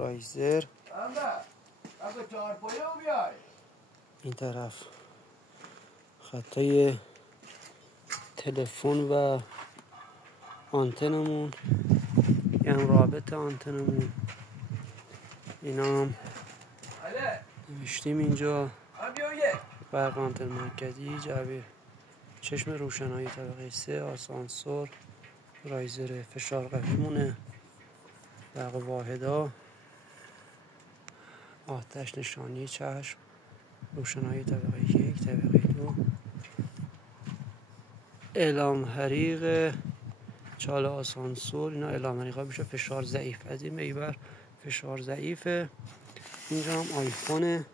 رایزر. این طرف خطای تلفن و آنتنمون، یه هم رابط آنتنمون. اینا هم نوشتیم اینجا. برق آنتن مرکزی، جعبه چشم روشنایی طبقه 3، آسانسور، رایزر فشار قویمونه، برق واحدا، آتش نشانی چشم، روشنایی طبقه 1، طبقه 2، اعلام حریق چال آسانسور. اینا اعلام حریق ها میشه فشار ضعیف. از این میبر فشار ضعیفه. اینجا هم آیفون،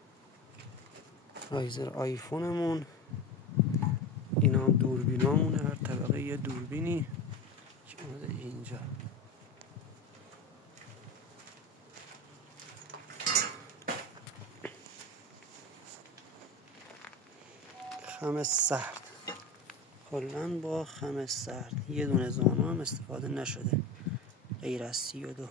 رایزر آیفونمون. اینا هم دوربینامونه، هر طبقه یه دوربینی که اومده اینجا. خم سرد، کلن با خم سرد. یه دونه زانو هم استفاده نشده غیر از 32.